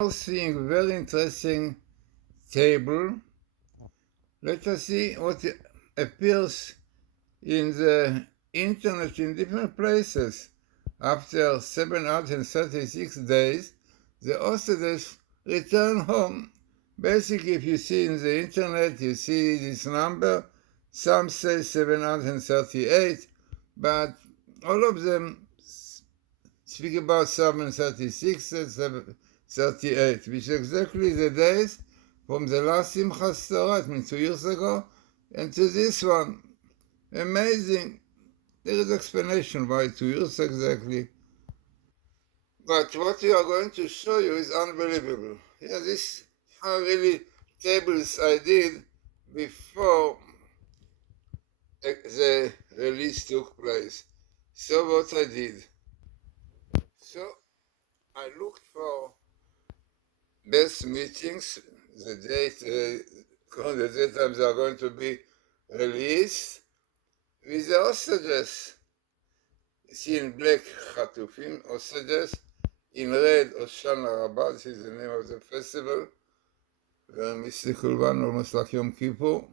Now seeing very interesting table. Let us see what appears in the internet in different places. After 736 days, the hostages return home. Basically, if you see in the internet, you see this number. Some say 738, but all of them speak about 736 and 738, which is exactly the days from the last Simchas Torah, I mean 2 years ago, and to this one. Amazing. There is explanation why 2 years exactly. But what we are going to show you is unbelievable. Yeah, this are really tables I did before the release took place. So what I did. So I looked for best meetings, the date, the date times they are going to be released, with the hostages. See in black Chatufim, hostages, in red Hoshana Rabbah, this is the name of the festival, very mystical one, almost like Yom Kippur.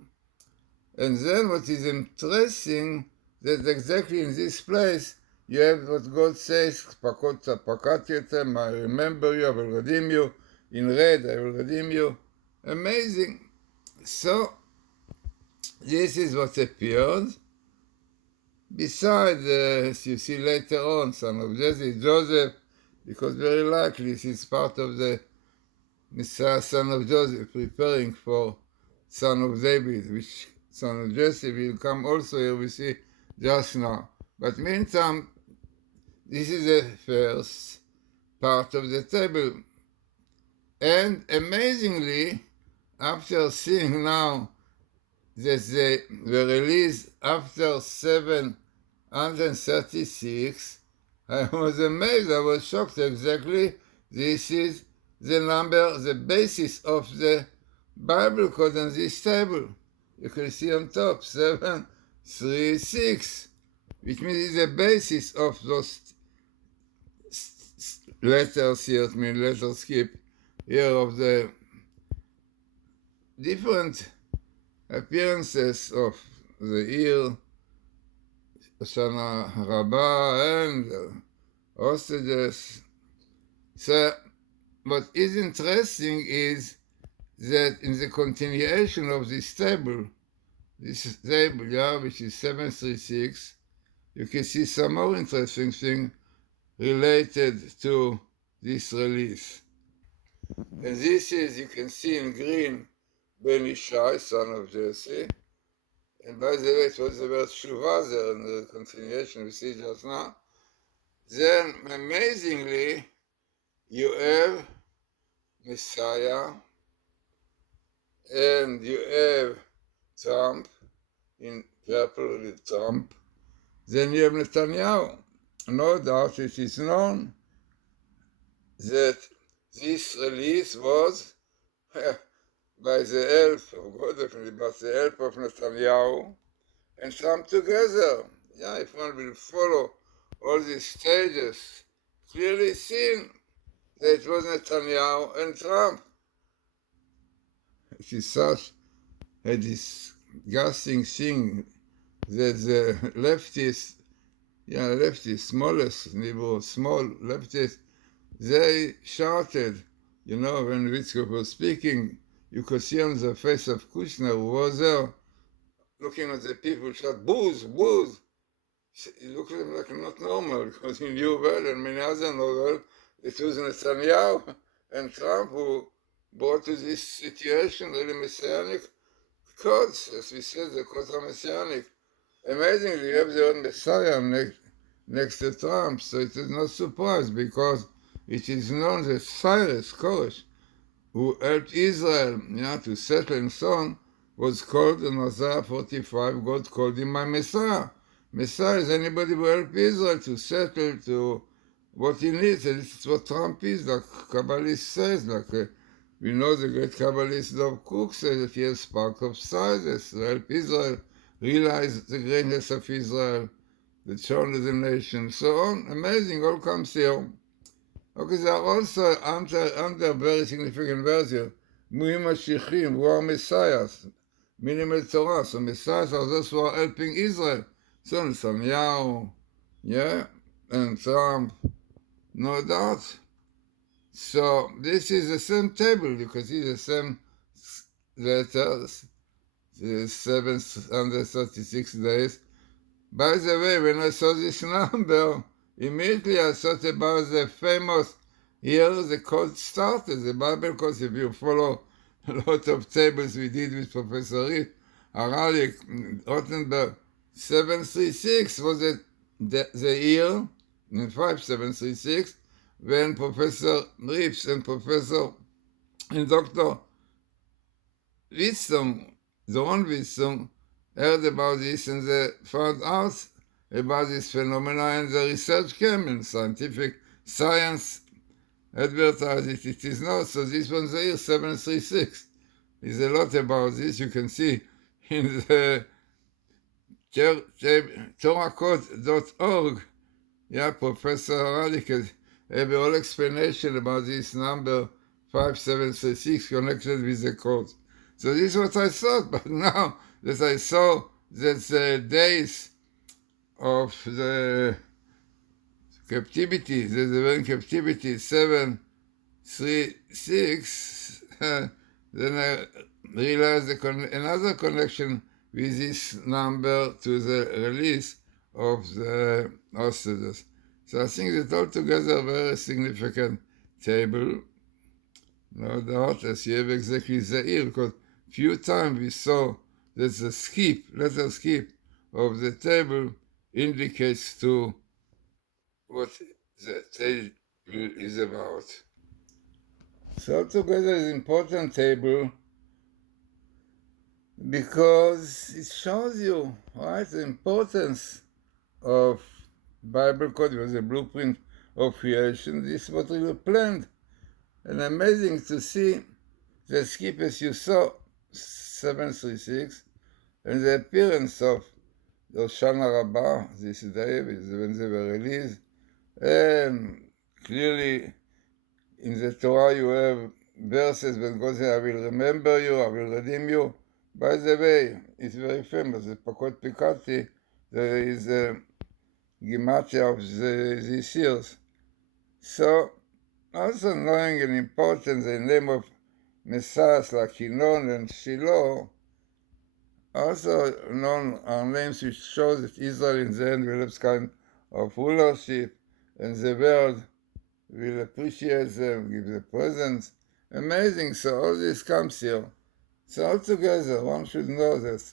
And then what is interesting, that exactly in this place, you have what God says, Pakatietem, I remember you, I will redeem you, in red, I will redeem you. Amazing. So, this is what appeared. Besides, as you see later on, son of Jesse, Joseph, because very likely this is part of the Messiah, son of Joseph, preparing for son of David, which son of Jesse will come also here, we see just now. But meantime, this is the first part of the table. And amazingly, after seeing now that they were released after 736, I was amazed, I was shocked exactly. This is the number, the basis of the Bible code on this table. You can see on top, 736, which means it's the basis of those letters here, I mean letter skip here of the different appearances of the year, Hoshana Rabbah, and hostages. So, what is interesting is that in the continuation of this table, yeah, which is 736, you can see some more interesting thing related to this release. And this is, you can see in green, Ben Ishai, son of Jesse. And by the way, it was the word Shuvah there in the continuation we see just now. Then, amazingly, you have Messiah, and you have Trump, in purple with Trump. Then you have Netanyahu. No doubt it is known that this release was by the help of God, definitely, but the help of Netanyahu and Trump together. Yeah, if one will follow all these stages, clearly seen that it was Netanyahu and Trump. It is such a disgusting thing that the leftists, smallest, small leftists, they shouted, when Witzko was speaking, you could see on the face of Kushner, who was there, looking at the people, shout, booze, booze. It looked at him like not normal, because he knew well, and many others know well, it was Netanyahu and Trump who brought to this situation, really Messianic codes, as we said, the codes are Messianic. Amazingly, you have the own Messiah next to Trump, so it is not surprise, because it is known that Cyrus, who helped Israel to settle and so on, was called in Isaiah 45, God called him my Messiah. Messiah is anybody who helps Israel to settle to what he needs, and this is what Trump is, like Kabbalist says, we know the great Kabbalist Dov Cook says that he has spark of Cyrus to help Israel realize the greatness of Israel, the throne of the nation, so on. Amazing, all comes here. Okay, there are also under very significant words here. Mu'im Mashiachim, who are messiahs, minimal Torah. So messiahs are those who are helping Israel. So Netanyahu, yeah, and Trump, no doubt. So this is the same table. You can see the same letters, the 736 days. By the way, when I saw this number, immediately I thought about the famous year the code started, the Bible code. If you follow a lot of tables we did with Professor Reed, Haralik, Rottenberg, 736 was the year, in 5736, when Professor Rips and Professor and Dr. Wisdom, Doron Wisdom, heard about this and they found out about this phenomenon and the research came in scientific science advertised it. It is not. So this one's the year 736. There's a lot about this. You can see in the TorahCode.org. Yeah, Professor Haralik has a whole explanation about this number 5736 connected with the code. So this is what I thought, but now that I saw that the days of the captivity, that they were in captivity, 736, then I realized another connection with this number to the release of the hostages. So I think that altogether a very significant table, no doubt, as you have exactly the year, because few times we saw that the letter skip of the table indicates to what the table is about. So altogether is an important table because it shows you, right, the importance of Bible code. It was a blueprint of creation. This is what we were planned. And amazing to see the skip as you saw, 736, and the appearance of Hoshana Rabbah this day, when they were released. And clearly in the Torah you have verses when God says, I will remember you, I will redeem you. By the way, it's very famous, the Pakot Pikati, there is a Gematria of these years. So, also knowing an importance, the name of Messiahs like Hinon and Shiloh, also known are names which show that Israel in the end will have kind of rulership, and the world will appreciate them, give the presents. Amazing, so all this comes here. So altogether, one should know that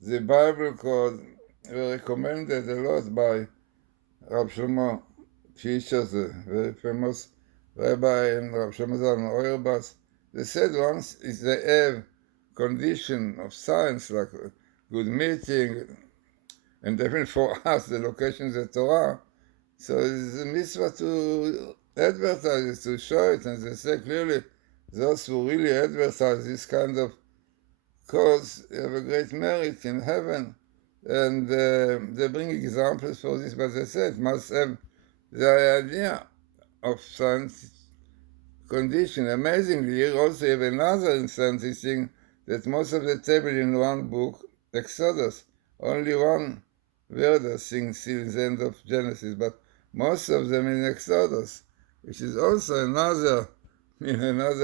the Bible code were recommended a lot by Rab Shlomo Fisher, the very famous rabbi, and Rab Shlomo Zalman Auerbach. They said once if they have condition of science like a good meeting, and definitely for us the location of the Torah, so it's a mitzvah to advertise it, to show it, and they say clearly those who really advertise this kind of cause have a great merit in heaven, and they bring examples for this, but they say it must have the idea of science condition. Amazingly, here also you have another interesting thing, that most of the table in one book, Exodus, only one word I think still the end of Genesis, but most of them in Exodus, which is also another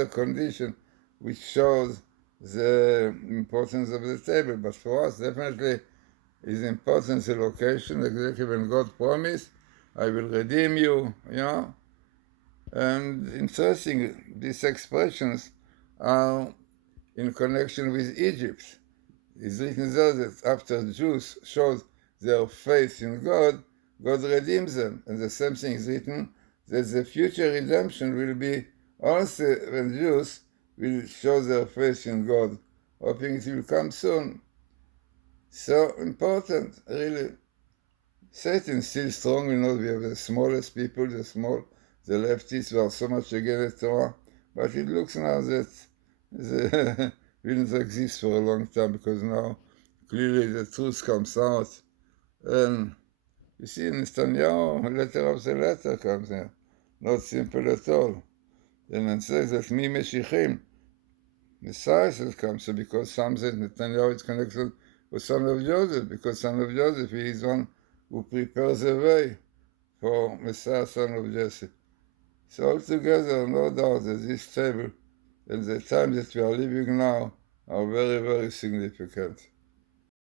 condition which shows the importance of the table. But for us, definitely is important the location, exactly when God promised, I will redeem you, And interesting, these expressions are in connection with Egypt. It's written there that after the Jews showed their faith in God, God redeems them. And the same thing is written that the future redemption will be also when Jews will show their faith in God, hoping it will come soon. So important, really. Satan is still strong. We know we have the smallest people, the leftists who are so much against Torah. But it looks now that the will exist for a long time, because now clearly the truth comes out. And you see, Netanyahu, letter of the letter comes here. not simple at all. And then says that me Meshichim, Messiah has come. So because some said Netanyahu is connected with son of Joseph, because son of Joseph, he is one who prepares the way for Messiah, son of Jesse. So altogether, no doubt that this table and the time that we are living now are very, very significant.